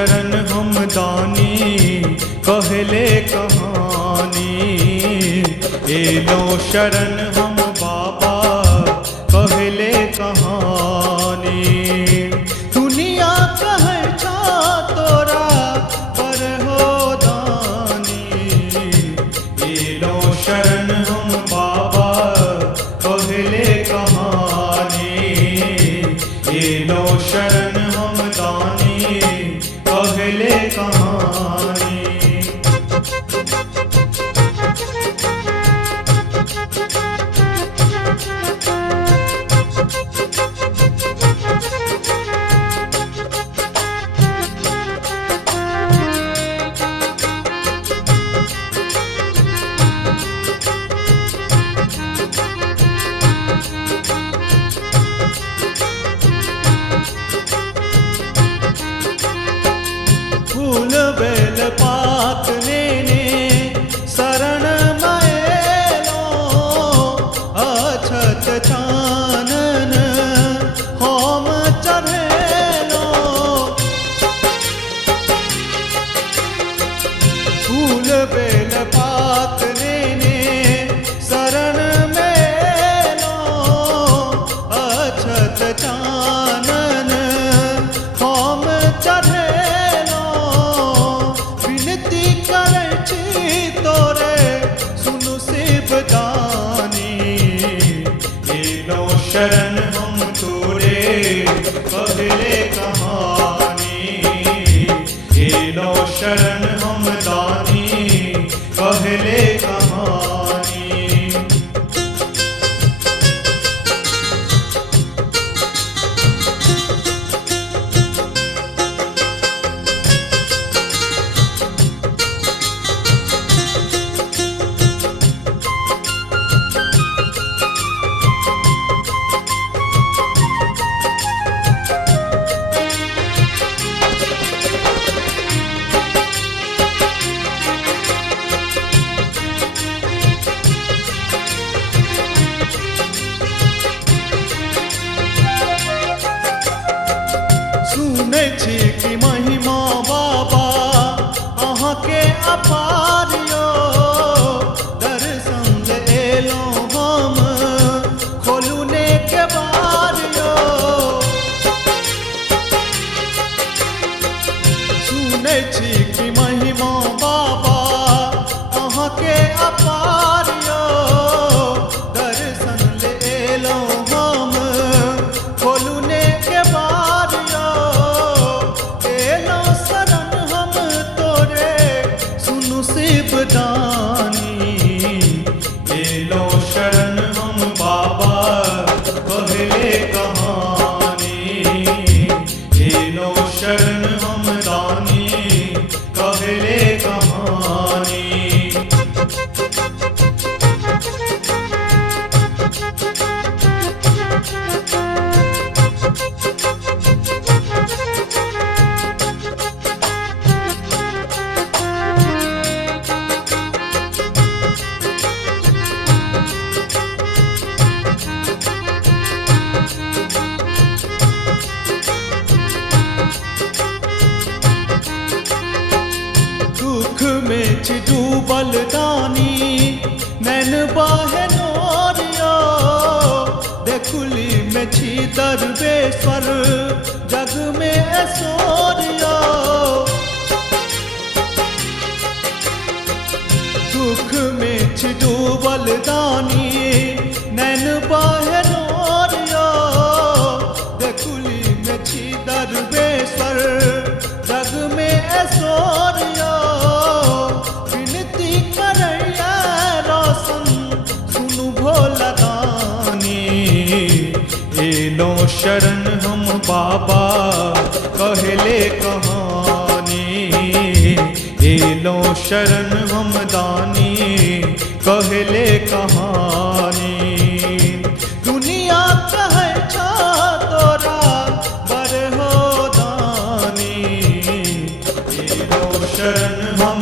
शरण हम दानी कहले कहानी, एलो शरण हम बाबा कहले कहानी। दुनिया कहे छा तोरा पर हो दानी, एलो शरण हम बाबा कहले कहानी, एलो शरण हम दानी कहले कहानी। फूल बेल पात लेने शरण मयलो, अछत चानन होम चढ़ेलो। फूल बेल पात लेने शरण मेलो, अछत चानन होम चढ़ेलो। विनती करे छी तोरे सुनु शिवदानी, एलो शरण हम तोरे कहले कहानी, एलो शरण हम दानी कहले कहानी। सुनै छी कि महिमा बाबा अहाँके अपार यो, दर्शन ले एलौं हम खोलू ने के बार यो। सुनै छी कि महिमा बाबा अहाँके अपार यो, दर्शन ले एलौं हम खोलू ने के बार यो। एलो शरण हम तोरे सुनु शिवदानी, एलो शरण हम बाबा कहले कहानी, एलो शरण हम दानी कहले कहानी। दुख में छी डूबल दानी नैन बाहे नोरियो, देखुली में छी दरवेश्वर जग में ऐश्वर्यो। दुख में छी डूबल दानी नैन बाहे नोरियो, देखुली में छी दरवेश्वर जग में ऐश्वर्यो। विनती करैया रोशन सुनु भोला दानी, एलो शरण हम बाबा कहले कहानी, एलो शरण हम दानी कहले कहानी। दुनिया कहे छा तोरा बर हो दानी, एलो शरण हम